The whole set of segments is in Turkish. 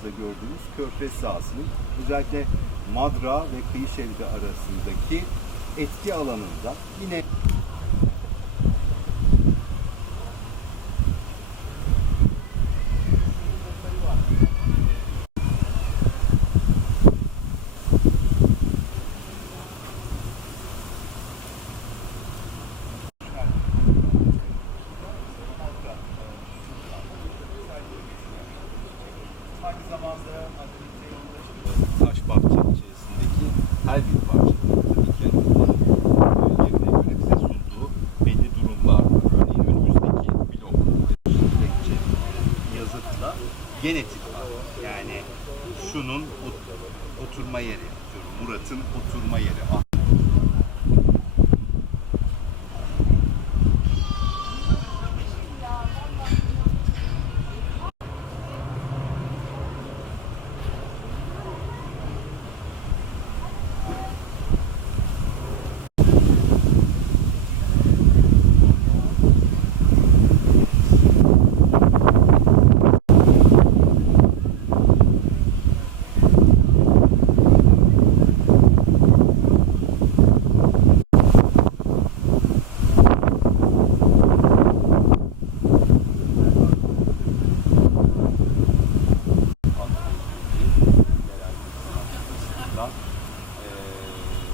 arkamızda gördüğümüz körfez sahasının özellikle Madra ve kıyı şeridi arasındaki etki alanında yine aynı zamanda taş bahçe içerisindeki her bir parçanın tabii ki yerine göre bize sunduğu belli durumlar var. Örneğin önümüzdeki blok dilekçe yazıtla genetik var. Yani şunun ot- oturma yeri, Murat'ın oturma yeri, tarafından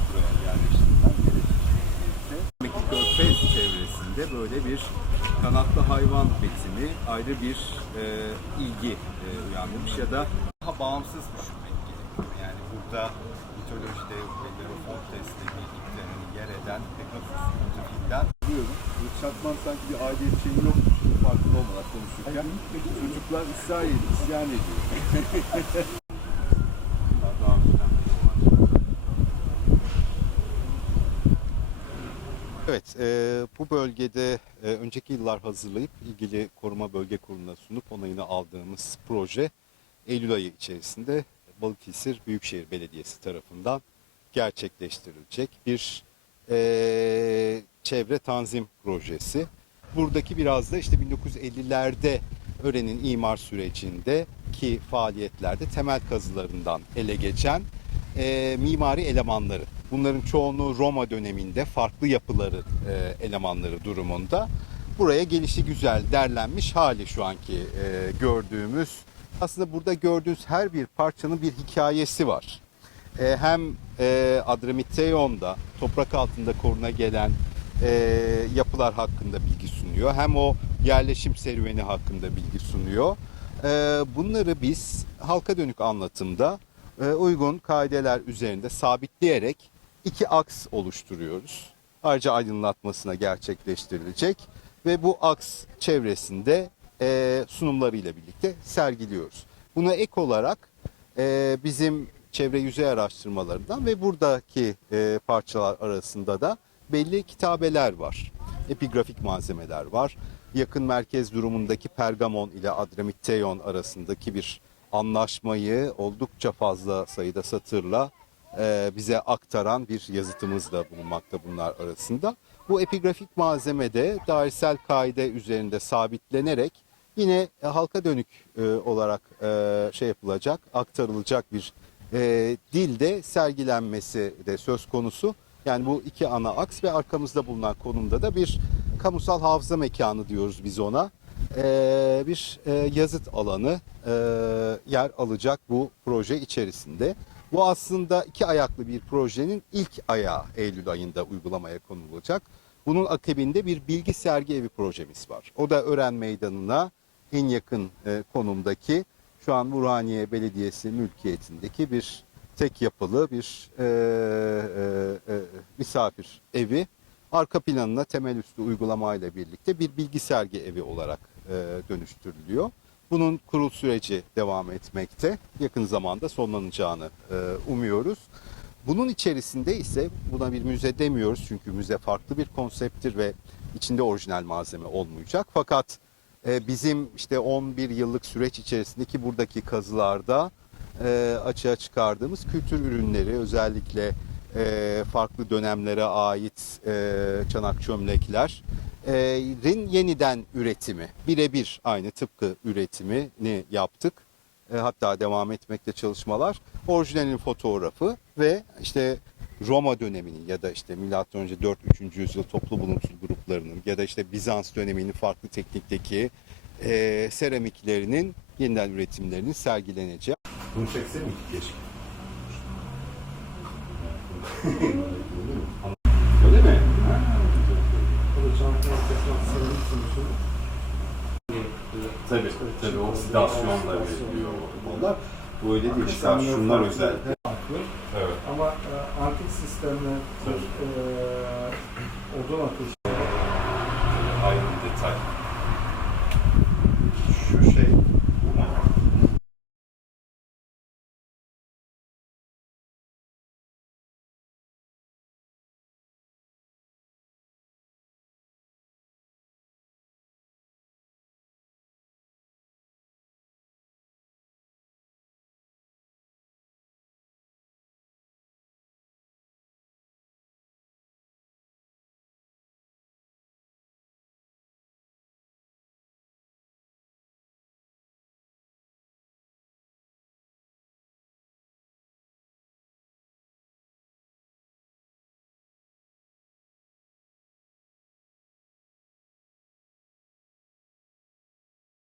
buraya yerleştirilen bir Emekli Körfez böyle bir kanatlı hayvan betimi ayrı bir e, ilgi e, uyandırmış ya da daha bağımsız düşünmek gerekiyor. Yani burada mitolojide ve Lerofontes'le birlikte hani yer eden Pegasus motifinden Duyuyorum. Çatman sanki bir aidiyet şeyi yok. Farkında olmadan konuşurken. Çocuklar ısrar ediyor, isyan ediyor. Daha önceden beri var. Evet, e, bu bölgede e, önceki yıllar hazırlayıp ilgili koruma bölge kuruluna sunup onayını aldığımız proje Eylül ayı içerisinde Balıkesir Büyükşehir Belediyesi tarafından gerçekleştirilecek bir e, çevre tanzim projesi. Buradaki biraz da işte 1950'lerde öğrenin imar sürecindeki faaliyetlerde temel kazılarından ele geçen e, mimari elemanları. Bunların çoğunluğu Roma döneminde farklı yapıları e, elemanları durumunda. Buraya gelişi güzel derlenmiş hali şu anki e, gördüğümüz. Aslında burada gördüğünüz her bir parçanın bir hikayesi var. E, hem e, Adramiteon'da toprak altında koruna gelen e, yapılar hakkında bilgi sunuyor. Hem o yerleşim serüveni hakkında bilgi sunuyor. E, bunları biz halka dönük anlatımda uygun kaideler üzerinde sabitleyerek iki aks oluşturuyoruz. Ayrıca aydınlatmasına gerçekleştirilecek ve bu aks çevresinde e, sunumlarıyla birlikte sergiliyoruz. Buna ek olarak e, bizim çevre yüzey araştırmalarından ve buradaki e, parçalar arasında da belli kitabeler var. Epigrafik malzemeler var. Yakın merkez durumundaki Pergamon ile Adramiteon arasındaki bir anlaşmayı oldukça fazla sayıda satırla e, bize aktaran bir yazıtımız da bulunmakta bunlar arasında. Bu epigrafik malzemede dairesel kaide üzerinde sabitlenerek yine e, halka dönük e, olarak e, şey yapılacak, aktarılacak bir e, dilde sergilenmesi de söz konusu. Yani bu iki ana aks ve arkamızda bulunan konumda da bir kamusal hafıza mekanı diyoruz biz ona. E, bir e, yazıt alanı e, yer alacak bu proje içerisinde. Bu aslında iki ayaklı bir projenin ilk ayağı Eylül ayında uygulamaya konulacak. Bunun akabinde bir bilgi sergi evi projemiz var. O da Ören Meydanı'na en yakın e, konumdaki şu an Burhaniye Belediyesi mülkiyetindeki bir tek yapılı bir e, e, e, misafir evi. Arka planına temel üstü uygulamayla birlikte bir bilgi sergi evi olarak e, dönüştürülüyor. Bunun kurul süreci devam etmekte. Yakın zamanda sonlanacağını e, umuyoruz. Bunun içerisinde ise buna bir müze demiyoruz çünkü müze farklı bir konsepttir ve içinde orijinal malzeme olmayacak. Fakat e, bizim işte 11 yıllık süreç içerisindeki buradaki kazılarda e, açığa çıkardığımız kültür ürünleri özellikle e, farklı dönemlere ait e, çanak çömleklerin yeniden üretimi birebir aynı tıpkı üretimini yaptık. E, hatta devam etmekte çalışmalar. Orijinalin fotoğrafı ve işte Roma döneminin ya da işte milattan önce 4 3. yüzyıl toplu buluntu gruplarının ya da işte Bizans döneminin farklı teknikteki e, seramiklerinin yeniden üretimlerinin sergileneceği. Bunu çeksene mi keşke? Öyle mi? Tabii, tabii oksidasyonla veriliyor. Bu öyle değil, işte şunlar özel. Evet. Ama e, antik sistemler Tabii. e, odun ateşi Ayrı bir detay.